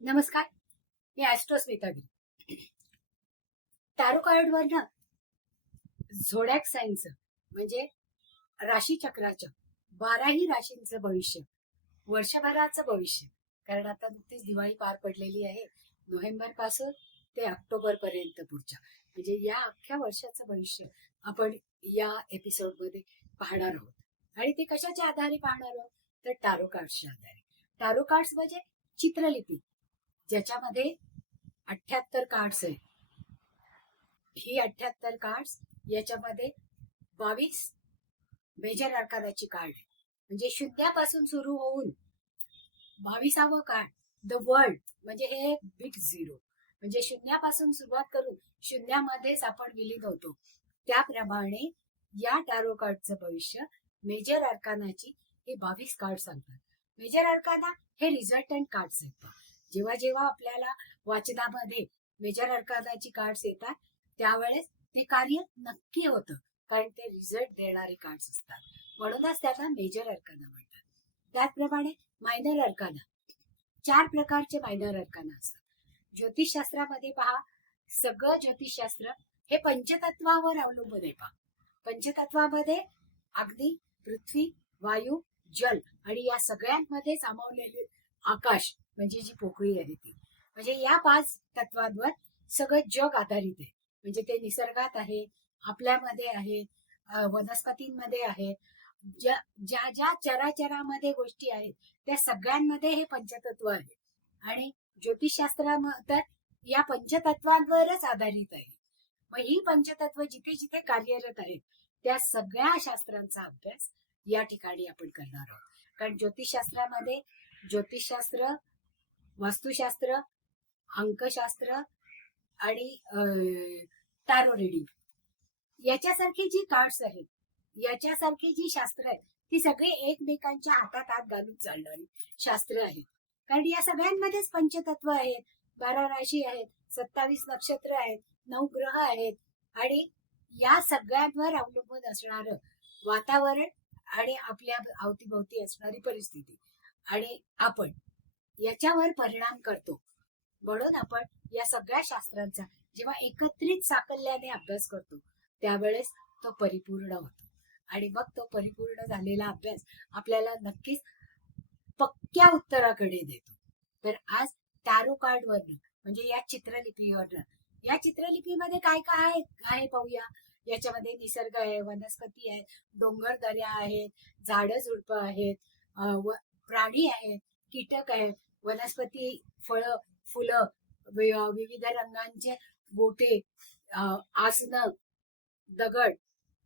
नमस्कार मी astro स्मितागिरी tarot कार्डवर ना झोडॅक साईनचं म्हणजे राशीचक्राच्या बाराही राशींचं भविष्य वर्षभराचं भविष्य. कारण आता नुकतीच दिवाळी पार पडलेली आहे नोव्हेंबरपासून ते ऑक्टोबर पर्यंत पुढच्या. म्हणजे या अख्ख्या वर्षाचं भविष्य आपण या एपिसोडमध्ये पाहणार आहोत. आणि ते कशाच्या आधारे पाहणार आहोत? तर टॅरो कार्ड्सच्या आधारे. टारो कार्ड्स म्हणजे चित्रलिपी. ज्याच्यामध्ये अठ्याहत्तर कार्ड्स आहेत. ही अठ्याहत्तर कार्ड्स याच्यामध्ये बावीस मेजर अर्कादाची कार्ड आहे म्हणजे शून्यापासून सुरू होऊन बावीसावं कार्ड द वर्ल्ड म्हणजे हे बिग झिरो म्हणजे शून्यापासून सुरुवात करून शून्यामध्येच आपण विलीन होतो त्याप्रमाणे या टॅरो कार्डचं भविष्य मेजर अर्कानाची हे बावीस कार्ड सांगतात. मेजर अर्काना हे रिझल्टंट कार्ड्स आहेत. जेव्हा जेव्हा आपल्याला वाचनामध्ये मेजर अर्कादाची कार्ड्स येतात त्यावेळेस ते कार्य नक्की होतं. कारण ते रिझल्ट देणारे कार्ड्स असतात. म्हणूनच त्याला मेजर अर्काना म्हणतात. त्याचप्रमाणे मायनर अर्काना चार प्रकारचे मायनर अर्काना असतात. ज्योतिषशास्त्रामध्ये पहा सगळं ज्योतिषशास्त्र हे पंचतत्वावर अवलंबून आहे पहा. पंचतत्वामध्ये अग्नी पृथ्वी वायू जल आणि या सगळ्यांमध्ये सामावलेले आकाश म्हणजे जी पोकळी आहे ती. म्हणजे या पाच तत्वांवर सगळं जग आधारित आहे. म्हणजे ते निसर्गात आहे आपल्यामध्ये आहे वनस्पतींमध्ये आहे. ज्या ज्या ज्या चराचरामध्ये गोष्टी आहेत त्या सगळ्यांमध्ये हे पंचतत्व आहे. आणि ज्योतिषशास्त्राम तर या पंचतत्वांवरच आधारित आहे. मग ही पंचतत्व जिथे जिथे कार्यरत आहेत त्या सगळ्या शास्त्रांचा अभ्यास या ठिकाणी आपण करणार आहोत. कारण ज्योतिषशास्त्रामध्ये ज्योतिषशास्त्र वास्तुशास्त्र अंकशास्त्र आणि टॅरो रिडिंग याच्यासारखी जी कार्ड्स आहेत याच्यासारखी जी शास्त्र आहेत ती सगळी एकमेकांच्या हातात हात घालून चालणारी शास्त्र आहेत. कारण या सगळ्यांमध्येच पंचतत्व आहेत बारा राशी आहेत सत्तावीस नक्षत्र आहेत नऊ ग्रह आहेत आणि या सगळ्यांवर अवलंबून असणार वातावरण आणि आपल्या अवतीभोवती असणारी परिस्थिती. आणि आपण याच्यावर परिणाम करतो. म्हणून आपण या सगळ्या शास्त्रांचा जेव्हा एकत्रित साकल्याने अभ्यास करतो त्यावेळेस तो परिपूर्ण होतो. आणि मग तो परिपूर्ण झालेला अभ्यास आपल्याला नक्कीच पक्क्या उत्तराकडे देतो. तर आज टॅरो कार्डवरनं म्हणजे या चित्रलिपीवरनं या चित्रलिपीमध्ये काय काय आहे काय पाहूया. याच्यामध्ये निसर्ग आहे वनस्पती आहे डोंगर दऱ्या आहेत झाडं झुडपं आहेत व- प्राणी आहेत कीटक आहेत वनस्पती फळं फुलं विविध रंगांचे गोटे आसनं दगड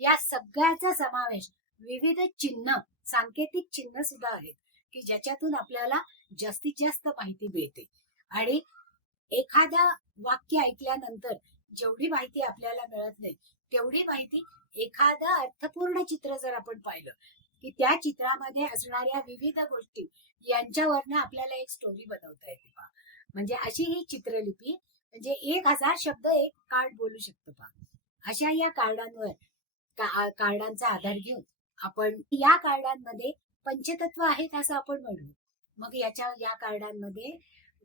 या सगळ्याचा समावेश विविध चिन्ह सांकेतिक चिन्ह सुद्धा आहेत की ज्याच्यातून आपल्याला जास्तीत जास्त माहिती मिळते. आणि एखादा वाक्य ऐकल्यानंतर जेवढी माहिती आपल्याला मिळत नाही तेवढी माहिती एखादं अर्थपूर्ण चित्र जर आपण पाहिलं की त्या चित्रामध्ये असणाऱ्या विविध गोष्टी यांच्यावरनं आपल्याला एक स्टोरी बनवता येते पा म्हणजे अशी ही चित्रलिपी म्हणजे एक हजार शब्द एक कार्ड बोलू शकतो पहा अशा या कार्डांवर का- कार्डांचा आधार घेऊन आपण या कार्डांमध्ये पंचतत्व आहेत असं आपण म्हणू. मग याच्या या कार्डांमध्ये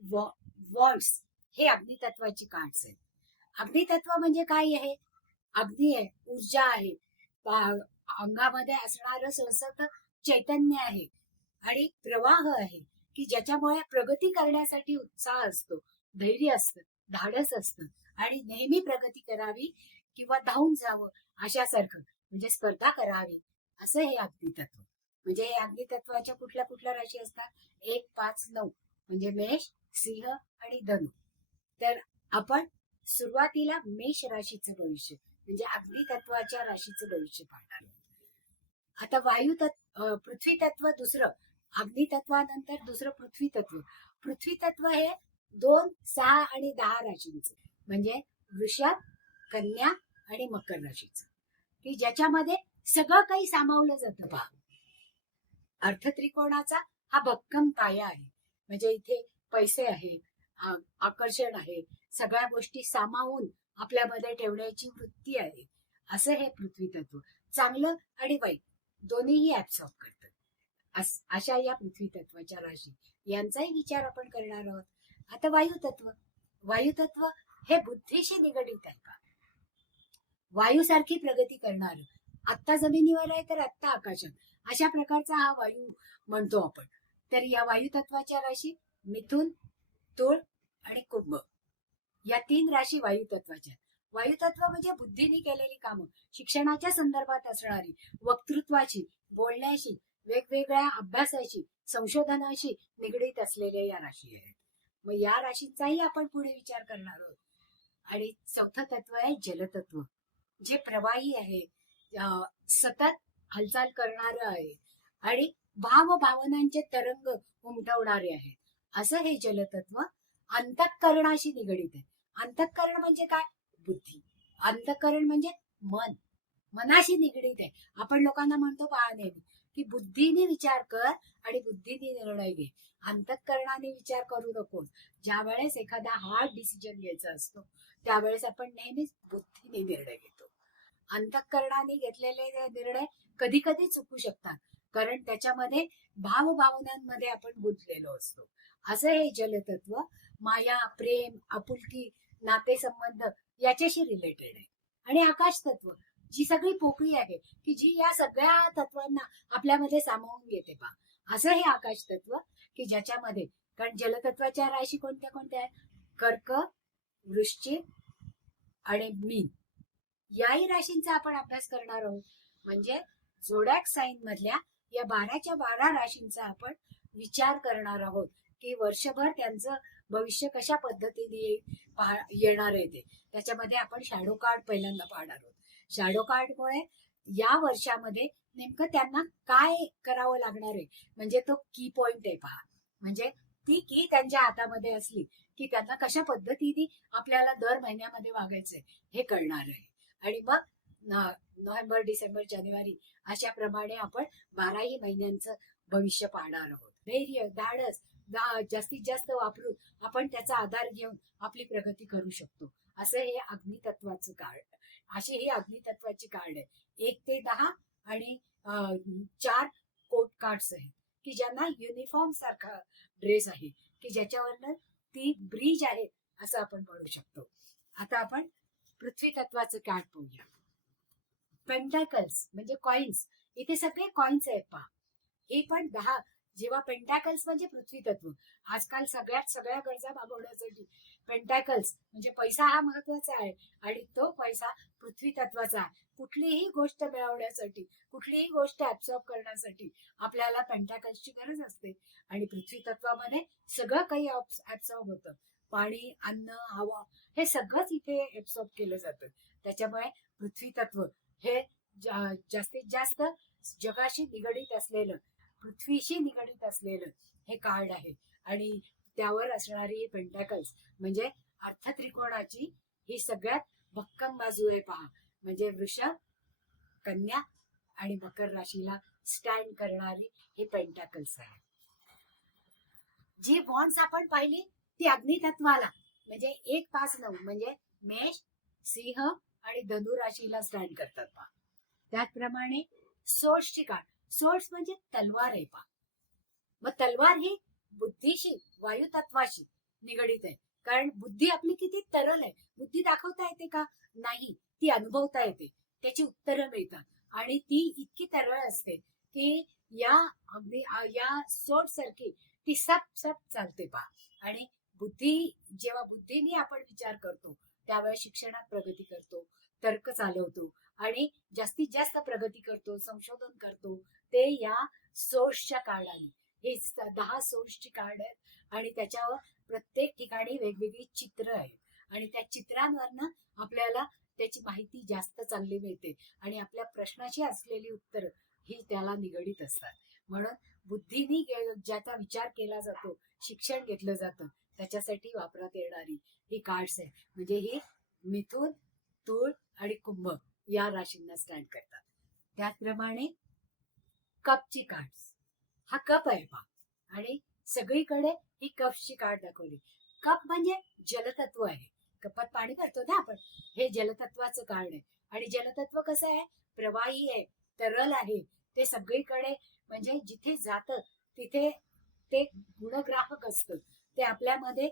वॉर्ड्स हे अग्नितत्वाची कार्ड्स आहेत. अग्नितत्व म्हणजे काय आहे? अग्नी आहे ऊर्जा आहे अंगामध्ये असणारं संसर्ग चैतन्य आहे आणि प्रवाह आहे की ज्याच्यामुळे प्रगती करण्यासाठी उत्साह असतो धैर्य असतं धाडस असतं आणि नेहमी प्रगती करावी किंवा धावून जावं अशासारखं म्हणजे स्पर्धा करावी असं हे अग्नितत्व म्हणजे हे अग्नितत्वाच्या कुठल्या कुठल्या राशी असतात? एक पाच नऊ म्हणजे मेष सिंह आणि धनु. तर आपण सुरुवातीला मेष राशीचं भविष्य म्हणजे अग्नितत्वाच्या राशीचं भविष्य पाहणार आहोत. आता वायू तत्व पृथ्वी तत्व दुसरं अग्नितत्वानंतर दुसरं पृथ्वी तत्व पृथ्वी तत्व हे दोन सहा आणि दहा राशींचं. म्हणजे वृषभ कन्या आणि मकर राशीचं. की ज्याच्यामध्ये सगळं काही सामावलं जातं पहा अर्थत्रिकोणाचा हा भक्कम पाया आहे. म्हणजे इथे पैसे आहे आकर्षण आहे. सगळ्या गोष्टी सामावून आपल्यामध्ये ठेवण्याची वृत्ती आहे. असं हे पृथ्वी तत्व चांगलं आणि वाईट. दोन्हीही ऍब्सॉर्ब करतात. अशा या पृथ्वी तत्वाच्या राशी. यांचाही विचार आपण करणार आहोत. आता वायुतत्व. वायुतत्व हे बुद्धीशी निगडीत आहे का? वायूसारखी प्रगती करणार. आत्ता जमिनीवर आहे तर आत्ता आकाशात. अशा प्रकारचा हा वायू म्हणतो आपण. तर या वायुतत्वाच्या राशी मिथुन तुळ आणि कुंभ. या तीन राशी वायुतत्वाच्या आहेत. वायुतत्व म्हणजे बुद्धीने केलेली कामं शिक्षणाच्या संदर्भात असणारी वक्तृत्वाची बोलण्याशी वेगवेगळ्या अभ्यासाशी संशोधनाशी निगडीत असलेल्या या राशी आहेत. मग या राशींचाही आपण पुढे विचार करणार आहोत. आणि चौथं तत्व आहे जलतत्व. जे प्रवाही आहे सतत हालचाल करणार आहे आणि भाव भावनांचे तरंग उमटवणारे आहेत. असं हे जलतत्व अंतःकरणाशी निगडीत आहे. अंतःकरण म्हणजे काय? बुद्धी. अंतःकरण म्हणजे मन. मनाशी निगडीत आहे. आपण लोकांना म्हणतो पहा नेहमी की बुद्धीने विचार कर आणि बुद्धीने निर्णय घे. अंतःकरणाने विचार करू नकोस. ज्या वेळेस एखादा हार्ड डिसिजन घ्यायचा असतो त्यावेळेस आपण नेहमीच बुद्धीने निर्णय घेतो. अंतःकरणाने घेतलेले निर्णय कधी कधी चुकू शकतात कारण त्याच्यामध्ये भावभावनांमध्ये आपण गुंतलेलो असतो. असं हे जलतत्व माया प्रेम आपुलकी नातेसंबंध याच्याशी रिलेटेड आहे. आणि आकाश तत्व जी सगळी पोकळी आहे की जी या सगळ्या तत्वांना आपल्यामध्ये सामावून घेते पा असं हे आकाश तत्व की ज्याच्यामध्ये कारण जलतत्वाच्या राशी कोणत्या कोणत्या आहेत? कर्क वृश्चिक आणि मीन. याही राशींचा आपण अभ्यास करणार आहोत. म्हणजे जोडॅक साईन मधल्या या बाराच्या बारा राशींचा आपण विचार करणार आहोत की वर्षभर त्यांचं भविष्य कशा पद्धतीने येणार आहे ते. त्याच्यामध्ये आपण शॅडो कार्ड पहिल्यांदा पाहणार आहोत. शॅडो कार्डमुळे या वर्षामध्ये नेमकं त्यांना काय करावं लागणार आहे? म्हणजे तो की पॉइंट आहे पहा. म्हणजे ती की त्यांच्या हातामध्ये असली की त्यांना कशा पद्धतीने आपल्याला दर महिन्यामध्ये वागायचंय हे कळणार आहे. आणि मग नोव्हेंबर डिसेंबर जानेवारी अशा प्रमाणे आपण बाराही महिन्यांचं भविष्य पाहणार आहोत. धैर्य धाडस जास्तीत जास्त वापरून आपण त्याचा आधार घेऊन आपली प्रगती करू शकतो. असं हे अग्नितत्वाचं कार्ड अशी ही अग्नितत्वाची कार्ड आहे. एक ते दहा आणि चार कोट कार्ड्स आहेत. की ज्यांना युनिफॉर्म सारखा ड्रेस आहे. की ज्याच्यावरनं ती ब्रिज आहे असं आपण म्हणू शकतो. आता आपण पृथ्वी तत्वाचं कार्ड पाहूया. पेंटॅकल्स म्हणजे कॉइन्स इथे सगळे कॉइन्स आहेत पहा. हे पण दहा जेव्हा पेंटॅकल्स म्हणजे पृथ्वी तत्व. आजकाल सगळ्यात सगळ्या गरजा भागवण्यासाठी पेंटॅकल्स म्हणजे पैसा हा महत्त्वाचा आहे आणि तो पैसा पृथ्वी तत्वाचा आहे. कुठलीही गोष्ट मिळवण्यासाठी कुठलीही गोष्ट ऍब्सॉर्ब करण्यासाठी आपल्याला पेंटॅकल्सची गरज असते आणि पृथ्वी तत्वामध्ये सगळं काही ऍब्सॉर्ब होतं. पाणी अन्न हवा हे सगळंच इथे ऍब्सॉर्ब केलं जातं. त्याच्यामुळे पृथ्वी तत्व हे जास्तीत जास्त जगाशी निगडीत असलेलं पृथ्वीशी निगडीत असलेलं हे कार्ड आहे. आणि त्यावर असणारी पेंटॅकल्स म्हणजे अर्थत्रिकोणाची ही सगळ्यात भक्कम बाजू आहे पहा. म्हणजे वृषभ कन्या आणि मकर राशीला स्टँड करणारी ही पेंटॅकल्स आहे. जी बॉन्ड्स आपण पाहिली ती अग्नितत्वाला म्हणजे एक पाच नऊ म्हणजे मेष सिंह आणि धनु राशीला स्टँड करतात पहा. त्याचप्रमाणे सोर्सची काळ सोर्स म्हणजे तलवार आहे पहा मग तलवार ही बुद्धीशी वायुतत्वाशी निगडीत आहे. कारण बुद्धी आपली किती तरल आहे. बुद्धी दाखवता येते का? नाही. ती अनुभवता येते. त्याची उत्तरं मिळतात. आणि ती इतकी तरळ असते की या अगदी या सोट सारखी ती सप सप चालते पहा आणि बुद्धी जेव्हा बुद्धीने आपण विचार करतो त्यावेळेस शिक्षणात प्रगती करतो तर्क चालवतो आणि जास्तीत जास्त प्रगती करतो संशोधन करतो ते या सोर्सच्या कार्डाने हे दहा सोर्सची कार्ड आहेत आणि त्याच्यावर प्रत्येक ठिकाणी वेगवेगळी चित्र आहेत. आणि त्या चित्रांवरनं आपल्याला त्याची माहिती जास्त चांगली मिळते आणि आपल्या प्रश्नाची असलेली उत्तरं ही त्याला निगडीत असतात. म्हणून बुद्धीनी ज्याचा विचार केला जातो शिक्षण घेतलं जातं त्याच्यासाठी वापरात येणारी ही कार्ड्स आहे म्हणजे ही मिथून तूळ आणि कुंभ. या राशींना स्टँड करतात. त्याचप्रमाणे कपची कार्ड हा कप आहे बा आणि सगळीकडे ही कपची कार्ड दाखवली. कप म्हणजे जलतत्व आहे. कपात पाणी करतो ना आपण. हे जलतत्वाचं कार्ड आहे. आणि जलतत्व कसं आहे? प्रवाही आहे तरल आहे. ते सगळीकडे म्हणजे जिथे जातं तिथे ते गुणग्राहक असतं. ते आपल्यामध्ये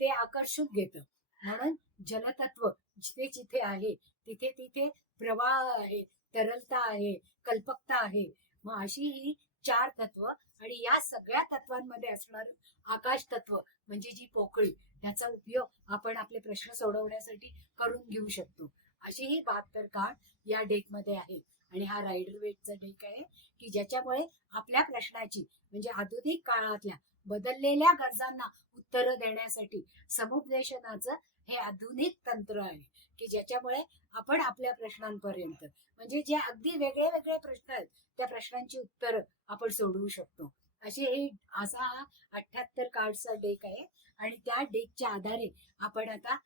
ते आकर्षून घेतं. म्हणून जलतत्व जिथे जिथे आहे तिथे तिथे प्रवाह आहे तरलता आहे कल्पकता आहे. मग अशी ही चार तत्व आणि या सगळ्या तत्वांमध्ये असणार आकाश तत्व म्हणजे जी पोकळी त्याचा उपयोग आपण आपले प्रश्न सोडवण्यासाठी करून घेऊ शकतो. अशी ही बहात्तर काळ या डेकमध्ये आहे. आणि हा रायडर वेटचा डेक आहे की ज्याच्यामुळे आपल्या प्रश्नाची म्हणजे आधुनिक काळातल्या बदललेल्या गरजांना उत्तरं देण्यासाठी समुपदेशनाचं हे आधुनिक तंत्र आहे की ज्याच्यामुळे आपण आपल्या प्रश्नांपर्यंत म्हणजे जे अगदी वेगळे वेगळे प्रश्न आहेत त्या प्रश्नांची उत्तरं आपण सोडवू शकतो. असे हे असा हा अठ्याहत्तर कार्डचा डेक आहे आणि त्या डेकच्या आधारे आपण आता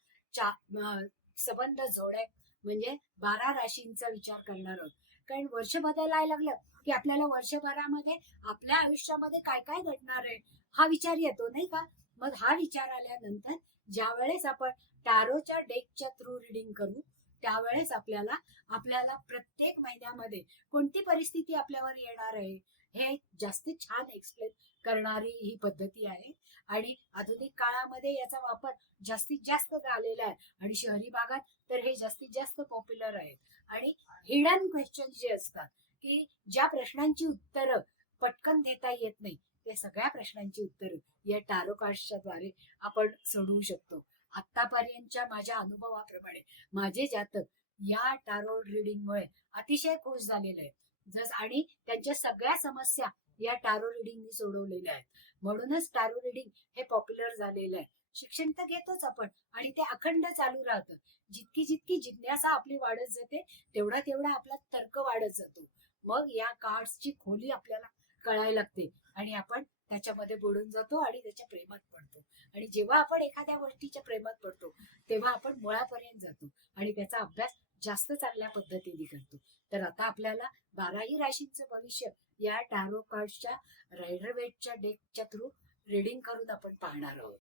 संबंध जोड्या म्हणजे बारा राशींचा विचार करणार आहोत. कारण वर्ष बदलायला लागलं की आपल्याला वर्षभरामध्ये आपल्या आयुष्यामध्ये काय काय घडणार आहे? हा विचार येतो नाही का? मग हा विचार आल्यानंतर ज्या वेळेस आपण टॅरोच्या डेकच्या थ्रू रिडिंग करू त्यावेळेस आपल्याला आपल्याला प्रत्येक महिन्यामध्ये कोणती परिस्थिती आपल्यावर येणार आहे हे जास्तीत छान एक्सप्लेन करणारी ही पद्धती आहे. आणि आधुनिक काळामध्ये याचा वापर जास्तीत जास्त झालेला आहे. आणि शहरी भागात तर हे जास्तीत जास्त पॉप्युलर आहेत. आणि हिडन क्वेश्चन जे असतात की ज्या प्रश्नांची उत्तरं पटकन देता येत नाही त्या सगळ्या प्रश्नांची उत्तरं या टारो कार्ड्सच्या द्वारे आपण सोडवू शकतो. आतापर्यंतच्या माझ्या अनुभवाप्रमाणे माझे जातक या टारो रिडिंगमुळे अतिशय खुश झालेले आहेत. जस आणि त्यांच्या सगळ्या समस्या या टारो रिडिंगनी सोडवलेल्या आहेत. म्हणूनच टारो रिडिंग हे पॉप्युलर झालेलं आहे. शिक्षण तर घेतोच आपण आणि ते अखंड चालू राहतं. जितकी जितकी जिज्ञासा आपली वाढत जाते तेवढा तेवढा आपला तर्क वाढत जातो. मग या कार्ड्सची खोली आपल्याला कळायला लागते. आणि आपण त्याच्यामध्ये बुडून जातो आणि त्याच्या प्रेमात पडतो. आणि जेव्हा आपण एखाद्या गोष्टीच्या प्रेमात पडतो तेव्हा आपण मुळापर्यंत जातो. आणि त्याचा अभ्यास जास्त चांगल्या पद्धतीने करतो. तर आता आपल्याला बाराही राशींचं भविष्य या टॅरो कार्डच्या रायडर वेटच्या डेकच्या थ्रू रिडिंग करून आपण पाहणार आहोत.